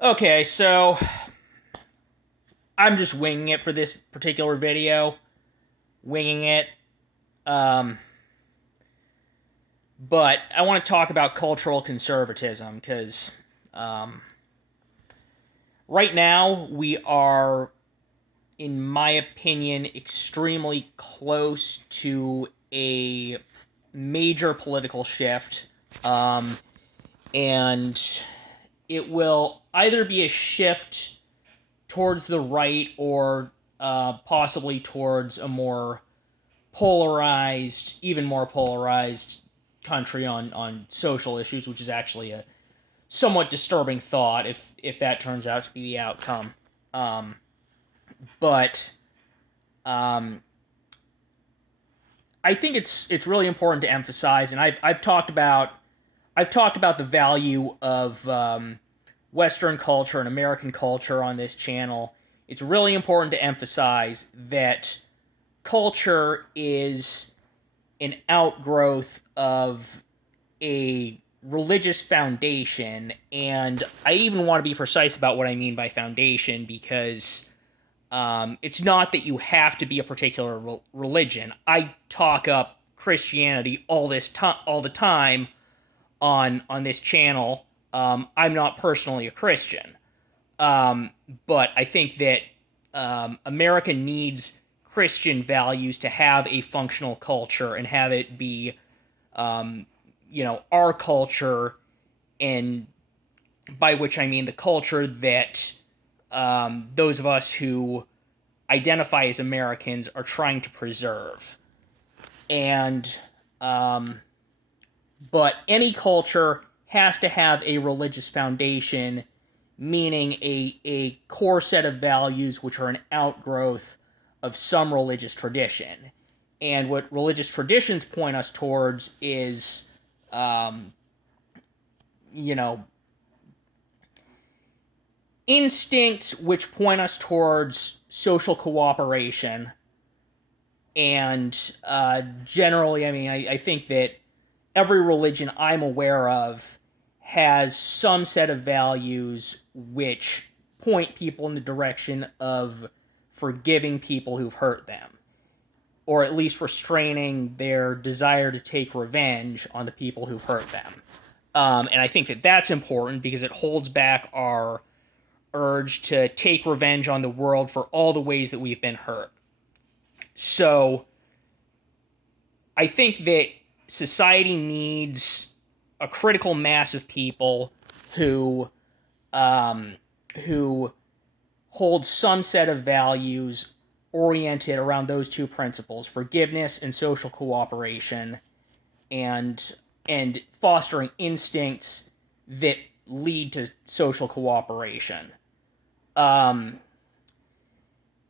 Okay, so I'm just winging it for this particular video. Winging it. Um, but I want to talk about cultural conservatism because um, right now we are, in my opinion, extremely close to a major political shift. Um, and it will either be a shift towards the right or possibly towards a more polarized, even more polarized country on social issues, which is actually a somewhat disturbing thought if that turns out to be the outcome. Um, but um, I think it's really important to emphasize, and I've talked about the value of Western culture and American culture on this channel. It's really important to emphasize that culture is an outgrowth of a religious foundation, and I even want to be precise about what I mean by foundation because it's not that you have to be a particular religion. I talk up Christianity all the time on this channel. I'm not personally a Christian, um, but I think that America needs Christian values to have a functional culture and have it be, um, our culture, and by which I mean the culture that those of us who identify as Americans are trying to preserve. And, um, but any culture has to have a religious foundation, meaning a core set of values which are an outgrowth of some religious tradition. And what religious traditions point us towards is, um, you know, instincts which point us towards social cooperation. And generally, I mean, I think that every religion I'm aware of has some set of values which point people in the direction of forgiving people who've hurt them, or at least restraining their desire to take revenge on the people who've hurt them. And I think that that's important because it holds back our urge to take revenge on the world for all the ways that we've been hurt. So I think that society needs a critical mass of people who um, who hold some set of values oriented around those two principles: forgiveness and social cooperation, and fostering instincts that lead to social cooperation. Um,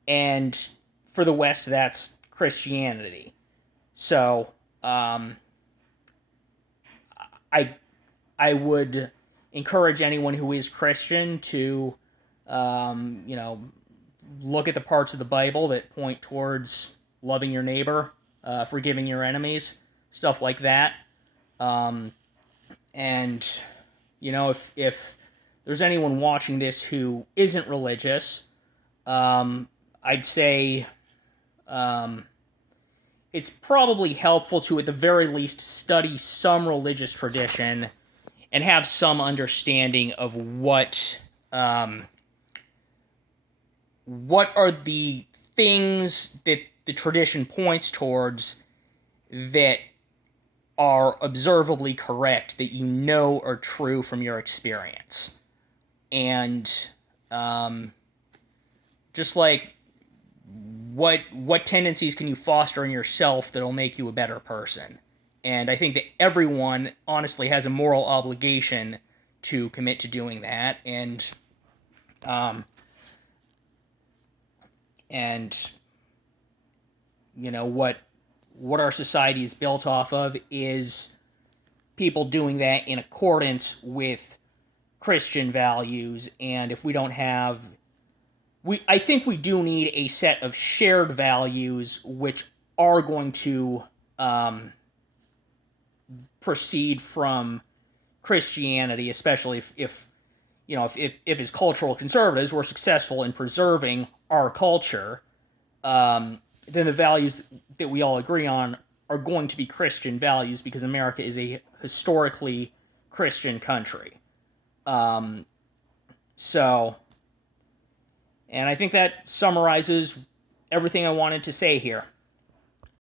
and for the West, that's Christianity. So um, I I would encourage anyone who is Christian to look at the parts of the Bible that point towards loving your neighbor, forgiving your enemies, stuff like that. Um, and if there's anyone watching this who isn't religious, I'd say um, it's probably helpful to, at the very least, study some religious tradition and have some understanding of what are the things that the tradition points towards that are observably correct, that you know are true from your experience. And just like what tendencies can you foster in yourself that'll make you a better person? And I think that everyone honestly has a moral obligation to commit to doing that. Um, and what our society is built off of is people doing that in accordance with Christian values. And if we don't have, I think we do need a set of shared values which are going to proceed from Christianity, especially if if as cultural conservatives we're successful in preserving our culture, then the values that we all agree on are going to be Christian values because America is a historically Christian country. So, and I think that summarizes everything I wanted to say here.